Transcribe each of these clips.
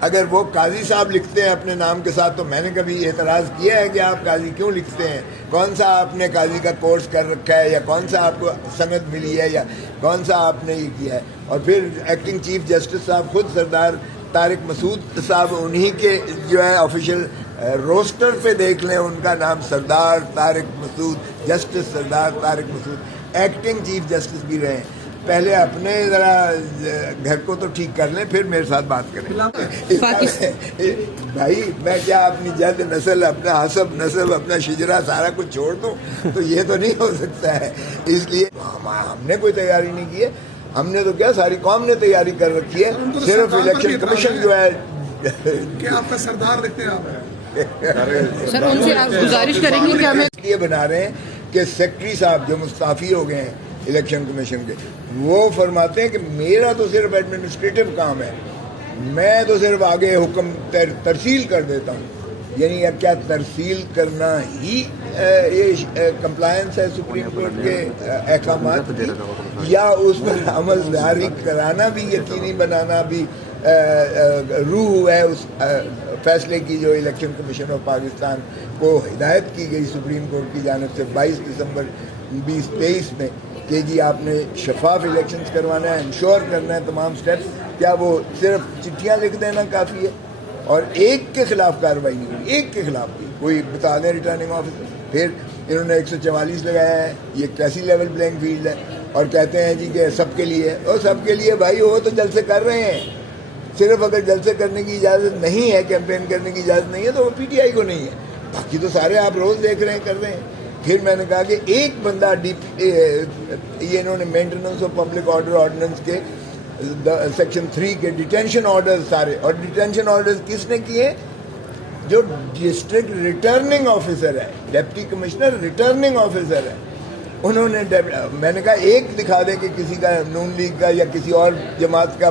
اگر وہ قاضی صاحب لکھتے ہیں اپنے نام کے ساتھ تو میں نے کبھی اعتراض کیا ہے کہ آپ قاضی کیوں لکھتے ہیں؟ کون سا آپ نے قاضی کا کورس کر رکھا ہے، یا کون سا آپ کو سند ملی ہے، یا کون سا آپ نے یہ کیا ہے؟ اور پھر ایکٹنگ چیف جسٹس صاحب خود سردار طارق مسعود صاحب، انہی کے جو ہے آفیشیل روسٹر پہ دیکھ لیں، ان کا نام سردار طارق مسعود، جسٹس سردار طارق مسعود ایکٹنگ چیف جسٹس بھی رہے ہیں۔ پہلے اپنے ذرا گھر کو تو ٹھیک کر لیں، پھر میرے ساتھ بات کریں۔ بھائی میں کیا اپنی جد نسل، اپنا حسب نسب، اپنا شجرا سارا کچھ چھوڑ دوں؟ تو یہ تو نہیں ہو سکتا ہے۔ اس لیے ہم نے کوئی تیاری نہیں کی ہے، ہم نے تو کیا ساری قوم نے تیاری کر رکھی ہے، صرف الیکشن کمیشن جو ہے کہ آپ کا سردار دیکھتے ہیں آپ سر ان سے آپ گزارش کریں گے کہ ہمیں اس لیے بنا رہے ہیں کہ سیکرٹری صاحب جو مستعفی ہو گئے ہیں الیکشن کمیشن کے، وہ فرماتے ہیں کہ میرا تو صرف ایڈمنسٹریٹو کام ہے، میں تو صرف آگے حکم ترسیل کر دیتا ہوں۔ یعنی اب کیا ترسیل کرنا ہی یہ کمپلائنس ہے سپریم کورٹ کے احکامات کی، یا اس پر عمل جاری کرانا بھی یقینی بنانا بھی روح ہے اس فیصلے کی جو الیکشن کمیشن آف پاکستان کو ہدایت کی گئی سپریم کورٹ کی جانب سے 22 دسمبر 2023 میں کہ جی آپ نے شفاف الیکشنز کروانا ہے، انشور کرنا ہے تمام سٹیپس۔ کیا وہ صرف چٹھیاں لکھ دینا کافی ہے؟ اور ایک کے خلاف کارروائی نہیں ہوئی، ایک کے خلاف بھی کوئی بتا دیں ریٹرننگ آفیسر۔ پھر انہوں نے 144 لگایا ہے، یہ کیسی لیول پلینگ فیلڈ ہے؟ اور کہتے ہیں جی کہ سب کے لیے، اور سب کے لیے بھائی وہ تو جلسے کر رہے ہیں، صرف اگر جلسے کرنے کی اجازت نہیں ہے، کیمپین کرنے کی اجازت نہیں ہے تو وہ پی ٹی آئی کو نہیں ہے، باقی تو سارے آپ روز دیکھ رہے ہیں کر رہے ہیں۔ پھر میں نے کہا کہ ایک بندہ یہ انہوں نے maintenance of public order ordinance کے سیکشن 3 کے ڈیٹینشن آرڈر سارے، اور ڈیٹینشن آرڈر کس نے کیے؟ جو ڈسٹرکٹ ریٹرننگ آفیسر ہے، ڈپٹی کمشنر ریٹرننگ آفیسر ہے، انہوں نے میں نے کہا ایک دکھا دیں کہ کسی کا نون لیگ کا یا کسی اور جماعت کا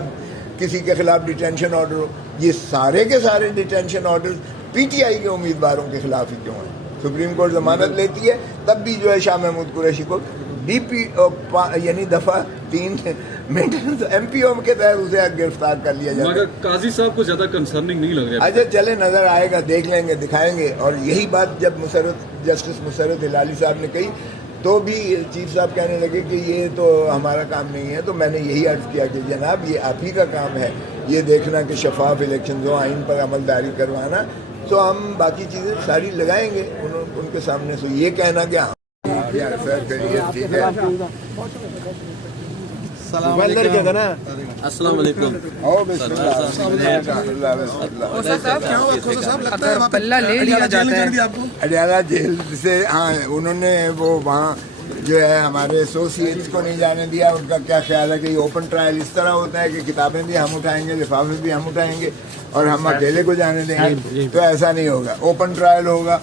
کسی کے خلاف ڈیٹینشن آرڈر ہو۔ یہ سارے کے سارے detention order P T I کے امیدواروں کے خلاف ہی کیوں ہیں؟ سپریم کورٹ ضمانت لیتی ہے تب بھی جو ہے شاہ محمود قریشی کو ڈی پی یعنی دفعہ 3 مینٹیننس ایم پی او کے تحت اسے گرفتار کر لیا جاتا ہے۔ مگر قاضی صاحب کو زیادہ کنسرننگ نہیں لگ رہا ہے۔ اچھا چلے نظر آئے گا، دیکھ لیں گے، دکھائیں گے۔ اور یہی بات جب جسٹس مسرت ہلالی صاحب نے کہی تو بھی چیف صاحب کہنے لگے کہ یہ تو ہمارا کام نہیں ہے۔ تو میں نے یہی عرض کیا کہ جناب یہ آپ ہی کا کام ہے یہ دیکھنا کہ شفاف الیکشن ہو، آئین پر عمل داری کروانا، تو ہم باقی چیزیں ساری لگائیں گے ان کے سامنے۔ سے یہ کہنا کہ سر ٹھیک ہے، السلام علیکم۔ پلہ لے لیا جاتا ہے اڈیالہ جیل سے، ہاں انہوں نے وہ وہاں جو ہے ہمارے ایسوسیٹس کو نہیں جانے دیا۔ ان کا کیا خیال ہے کہ یہ اوپن ٹرائل اس طرح ہوتا ہے کہ کتابیں بھی ہم اٹھائیں گے، لفافے بھی ہم اٹھائیں گے اور ہم اکیلے کو جانے دیں گے؟ تو ایسا نہیں ہوگا، اوپن ٹرائل ہوگا۔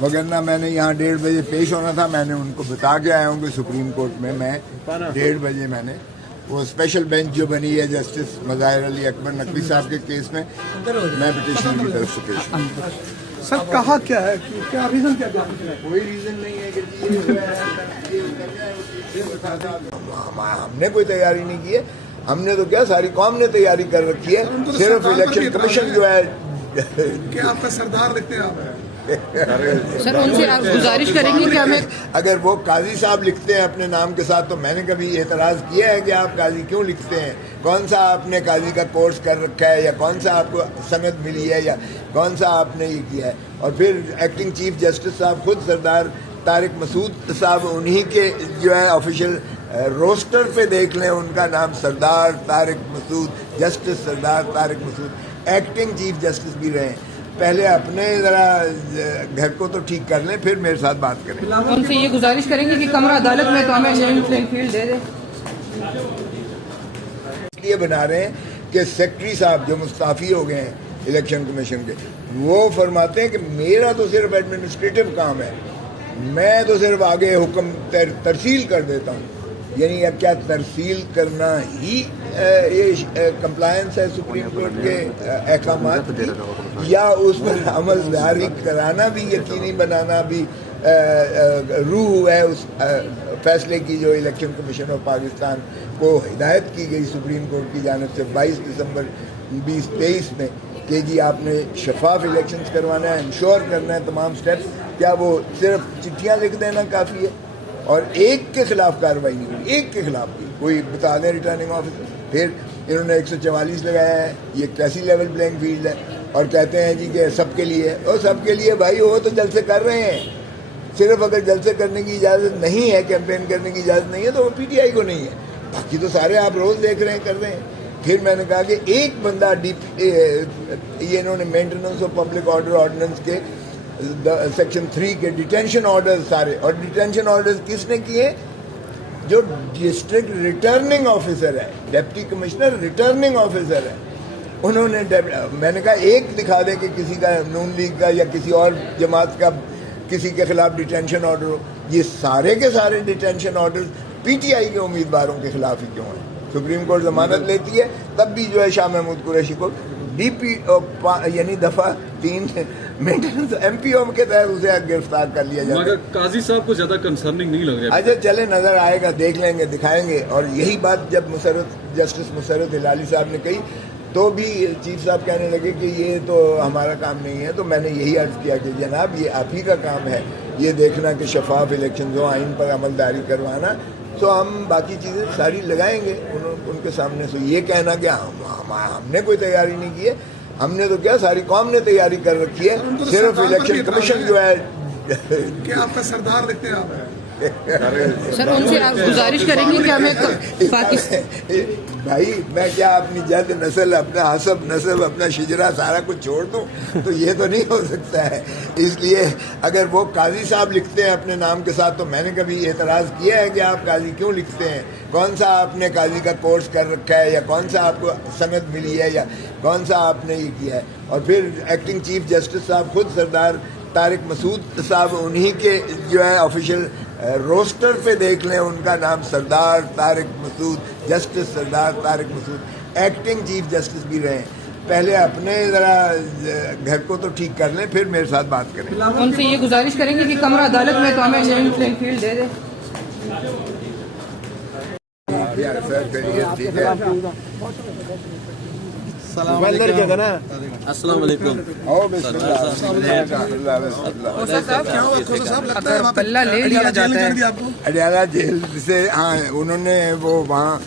وگرنہ میں نے یہاں 1:30 بجے پیش ہونا تھا، میں نے ان کو بتا کے آیا ہوں کہ سپریم کورٹ میں 1:30 بجے میں نے وہ اسپیشل بینچ جو بنی ہے جسٹس مظاہر علی اکبر نقوی صاحب کے کیس میں پٹیشن کی طرف سے پیش ہوں۔ سر کہا کیا ہے، کیا ریزن کیا ہے؟ کوئی ریزن نہیں ہے کہ ہم نے کوئی تیاری نہیں کی ہے، ہم نے تو کیا ساری قوم نے تیاری کر رکھی ہے، صرف الیکشن کمیشن جو ہے کہ آپ کا سردار دیکھتے ہیں آپ سر ان سے آپ گزارش کریں گے کہ ہمیں اگر وہ قاضی صاحب لکھتے ہیں اپنے نام کے ساتھ تو میں نے کبھی اعتراض کیا ہے کہ آپ قاضی کیوں لکھتے ہیں؟ کون سا آپ نے قاضی کا کورس کر رکھا ہے، یا کون سا آپ کو سند ملی ہے، یا کون سا آپ نے یہ کیا ہے؟ اور پھر ایکٹنگ چیف جسٹس صاحب خود سردار طارق مسعود صاحب، انہی کے جو ہے آفیشیل روسٹر پہ دیکھ لیں، ان کا نام سردار طارق مسعود، جسٹس سردار طارق مسعود ایکٹنگ چیف جسٹس بھی رہے ہیں۔ پہلے اپنے ذرا گھر کو تو ٹھیک کر لیں، پھر میرے ساتھ بات کریں۔ ان سے یہ گزارش کریں گے کہ کمرہ عدالت میں تو ہمیں لیول پلینگ فیلڈ دے دیں۔ اس لیے بنا رہے ہیں کہ سیکرٹری صاحب جو مستعفی ہو گئے ہیں الیکشن کمیشن کے، وہ فرماتے ہیں کہ میرا تو صرف ایڈمنسٹریٹو کام ہے، میں تو صرف آگے حکم ترسیل کر دیتا ہوں۔ یعنی اب کیا ترسیل کرنا ہی یہ کمپلائنس ہے سپریم کورٹ کے احکامات کی، یا اس پر عمل جاری کرانا بھی یقینی بنانا بھی روح ہے اس فیصلے کی جو الیکشن کمیشن آف پاکستان کو ہدایت کی گئی سپریم کورٹ کی جانب سے 22 دسمبر 2023 میں کہ جی آپ نے شفاف الیکشنز کروانا ہے, انشور کرنا ہے تمام سٹیپس, کیا وہ صرف چٹھیاں لکھ دینا کافی ہے؟ اور ایک کے خلاف کارروائی نہیں کی, ایک کے خلاف کی, کوئی بتا دیں ریٹرننگ آفیسر. پھر انہوں نے 144 لگایا ہے, یہ کیسی لیول پلینگ فیلڈ ہے, اور کہتے ہیں جی کہ سب کے لیے. اور سب کے لیے بھائی وہ تو جلسے کر رہے ہیں, صرف اگر جلسے کرنے کی اجازت نہیں ہے, کیمپین کرنے کی اجازت نہیں ہے تو وہ پی ٹی آئی کو نہیں ہے, باقی تو سارے آپ روز دیکھ رہے ہیں, کر رہے ہیں. پھر میں نے کہا کہ ایک بندہ یہ انہوں نے maintenance of public order ordinance کے سیکشن 3 کے ڈیٹینشن آرڈرز سارے, اور ڈیٹینشن آرڈرز کس نے کیے؟ جو ڈسٹرکٹ ریٹرننگ آفیسر ہے, ڈپٹی کمشنر ریٹرننگ آفیسر ہے, انہوں نے. میں نے کہا ایک دکھا دیں کہ کسی کا نون لیگ کا یا کسی اور جماعت کا کسی کے خلاف ڈیٹینشن آرڈر ہو. یہ سارے کے سارے detention orders P T I کے امیدواروں کے خلاف ہی کیوں ہیں؟ سپریم کورٹ ضمانت لیتی ہے تب بھی جو ہے شاہ محمود قریشی کو ڈی پی یعنی دفعہ 3 مینٹیننس ایم پی او کے تحت اسے گرفتار کر لیا جاتا ہے. مگر قاضی صاحب کو زیادہ کنسرننگ نہیں لگ رہا. اچھا چلے, نظر آئے گا, دیکھ لیں گے, دکھائیں گے. اور یہی بات جب جسٹس مسرت ہلالی صاحب نے کہی تو بھی چیف صاحب کہنے لگے کہ یہ تو ہمارا کام نہیں ہے. تو میں نے یہی عرض کیا کہ جناب یہ آپ ہی کا کام ہے یہ دیکھنا کہ شفاف الیکشنز ہوں, آئین پر عمل داری کروانا. تو ہم باقی چیزیں ساری لگائیں گے ان کے سامنے. سے یہ کہنا کہ ہم نے کوئی تیاری نہیں کی ہے, ہم نے تو کیا ساری قوم نے تیاری کر رکھی ہے. صرف الیکشن کمیشن جو ہے کیا آپ کا سردار دیکھتے ہیں آپ؟ سر ان سے آپ گزارش کریں گے کہ ہمیں پاکستان بھائی میں کیا اپنی جد نسل, اپنا حسب نسب, اپنا شجرا سارا کچھ چھوڑ دوں؟ تو یہ تو نہیں ہو سکتا ہے. اس لیے اگر وہ قاضی صاحب لکھتے ہیں اپنے نام کے ساتھ تو میں نے کبھی اعتراض کیا ہے کہ آپ قاضی کیوں لکھتے ہیں, کون سا آپ نے قاضی کا کورس کر رکھا ہے, یا کون سا آپ کو سند ملی ہے, یا کون سا آپ نے یہ کیا ہے. اور پھر ایکٹنگ چیف جسٹس صاحب خود سردار طارق مسعود صاحب, انہی کے جو ہے آفیشیل روسٹر پہ دیکھ لیں ان کا نام سردار طارق مسعود, جسٹس سردار طارق مسعود ایکٹنگ چیف جسٹس بھی رہے. پہلے اپنے ذرا گھر کو تو ٹھیک کر لیں, پھر میرے ساتھ بات کریں. ان سے یہ گزارش کریں گے کہ کمرہ عدالت میں تو ہمیں لیول پلینگ فیلڈ دے دیں. السلام علیکم. اگر پلہ لے لیا جاتا ہے اڈیالہ جیل سے, ہاں انہوں نے وہ وہاں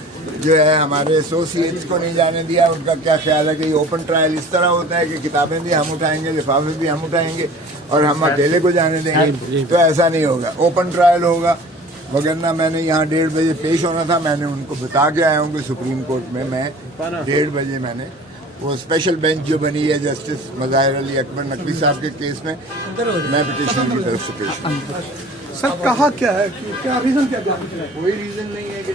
جو ہے ہمارے ایسوسیٹس کو نہیں جانے دیا. ان کا کیا خیال ہے کہ یہ اوپن ٹرائل اس طرح ہوتا ہے کہ کتابیں بھی ہم اٹھائیں گے, لفافے بھی ہم اٹھائیں گے, اور ہم اکیلے کو جانے دیں گے؟ تو ایسا نہیں ہوگا, اوپن ٹرائل ہوگا. وگرنہ میں نے یہاں 1:30 بجے پیش ہونا تھا, میں نے ان کو بتا کے آیا ہوں کہ سپریم کورٹ میں 1:30 بجے میں نے وہ اسپیشل بینچ جو بنی ہے جسٹس مظاہر علی اکبر نقوی صاحب کے کیس میں پٹیشن کی طرف سے پیش ہوں. سر کہا کیا ہے, کیا ریزن کیا؟ کوئی ریزن نہیں ہے کہ